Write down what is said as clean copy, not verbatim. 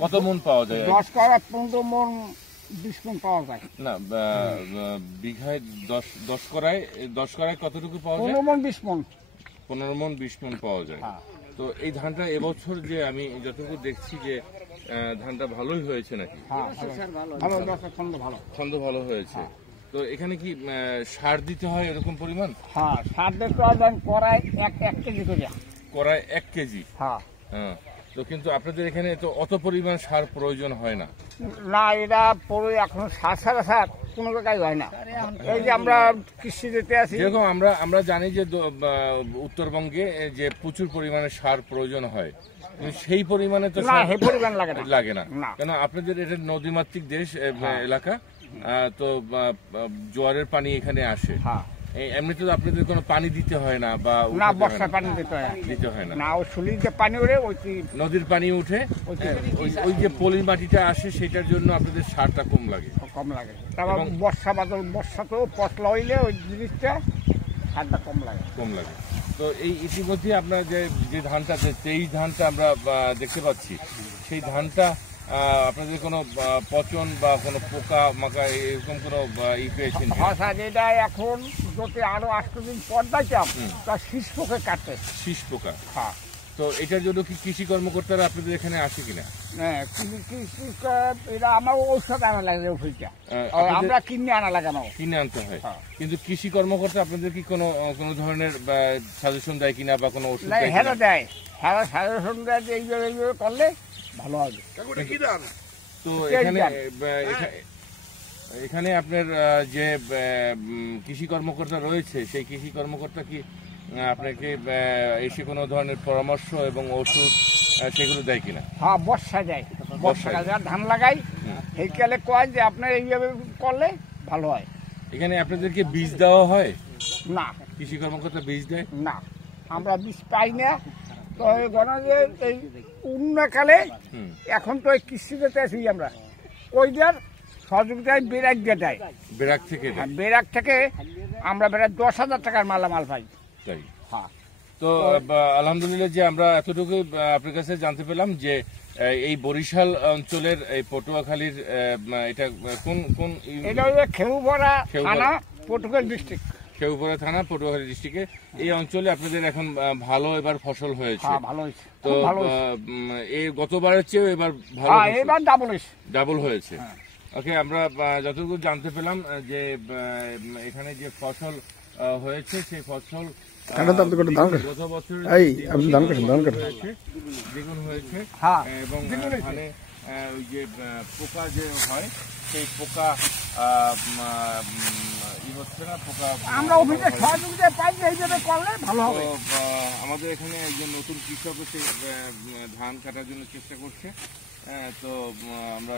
কত মন পাওয়া যায়? 10 কড়ায় 15 মন 20 মন পাওয়া যায়। না, বিঘায় 10 কড়ায় কতটুকু পাওয়া যায়? 15 মন 20 মন। 15 মন 20 মন পাওয়া যায়। তো এই ধানটা এবছর যে আমি যতটুকু দেখছি যে ধানটা ভালোই হয়েছে নাকি? ছন্দ ভালো হয়েছে। তো এখানে কি সার দিতে হয় এরকম পরিমাণ? হ্যাঁ, সার দিতে হয় কড়ায় 1 কেজি করে। কড়ায় 1 কেজি? হ্যাঁ। তো কিন্তু আপনাদের এখানে তো অত পরিমাণ সার প্রয়োজন হয় না? না, এটা পরে এখন সার কোনো জায়গায় হয় না। এই যে আমরা কৃষি দিতে আছি, যেরকম আমরা জানি যে উত্তরবঙ্গে যে প্রচুর পরিমাণে সার প্রয়োজন হয়, সেই পরিমাণে তো লাগে না। কেন আপনাদের এটা নদীমাতৃক দেশ এলাকা, তো জোয়ারের পানি এখানে আসে। এমনিতে তো আপনাদের কোনো পানি দিতে হয় না, বা বর্ষার পানি দিতে হয় না। ওই সুলির যে পানি ওঠে, ওই নদীর পানি উঠে, ওই যে পলি মাটিটা আসে, সেটার জন্য আপনাদের সারটা কম লাগে। তারপর বর্ষাতেও পচলা হইলে ওই জিনিসটা সারটা কম লাগে। তো এই ইতিমধ্যে আপনার যে ধানটা, এই ধানটা আমরা দেখতে পাচ্ছি, সেই ধানটা আপনাদের কোনো পচন বা কোনো পোকা মাকা এরকম কোনো পেয়েছেন? এটা এখন যদি আরো 8 দিন পর যাইতাম, তা শীষ পোকা কাটে। শীষ পোকা? হ্যাঁ। তো এটার জন্য কি কৃষি কর্মকর্তারা আপনাদের এখানে আসে কিনা? হ্যাঁ, এটা আমার ঔষধ আনা লাগে, ওষুধটা আমরা কিনে আনতে হয়। কিন্তু কৃষি কর্মকর্তা আপনাদের কি কোনো ধরনের সাজেশন দেয় কিনা, বা কোনো ওষুধ দেয়? সাজেশন দেয় যে এইভাবে করলে ভালো হবে। তো এখানে আপনার যে কৃষি কর্মকর্তা রয়েছে, সেই কৃষি কর্মকর্তা কি আপনাকে এসে কোনো ধরনের পরামর্শ এবং ওষুধ সেগুলো দেয় কিনা? হ্যাঁ, বর্ষায় দেয়। বর্ষাকালে ধান লাগাই, সেই কালে কয় যে আপনার এইভাবে করলে ভালো হয়। এখানে আপনাদেরকে বীজ দেওয়া হয় না? কৃষি কর্মকর্তা বীজ দেয় না? আমরা বীজ পাই না। তো এই উন্নকালে এখন তো কৃষি দিতে আছি আমরা, ওইটার সহযোগিতায় বেরাক দিয়ে দেয়। বেরাক থেকে আমরা 10,000 টাকার মালামাল পাই। তাই? হ্যাঁ। তো আলহামদুলিল্লাহ যে আমরা এতটুকু আপনার কাছে জানতে পেলাম যে এই বরিশাল অঞ্চলের এই পটুয়াখালীর, এটা কোন এটা হচ্ছে খেউপাড়া থানা, পটুয়াখালী ডিস্ট্রিক্ট। খেউপাড়া থানা, পটুয়াখালী ডিস্ট্রিক্টে এই অঞ্চলে আপনাদের এখন ভালো এবার ফসল হয়েছে। তো এই গতবারের চেয়েও এবার ভালো, এবার ডাবল হয়েছে। ওকে, আমরা যতটুকু জানতে পেলাম যে এখানে যে ফসল হয়েছে, সেই ফসল গত বছর দ্বিগুণ হয়েছে। এবং ধানে ওই যে পোকা যে হয়, সেই পোকা হচ্ছে না, পোকা আমাদের এখানে একজন নতুন কৃষক ধান কাটার জন্য চেষ্টা করছে। তো আমরা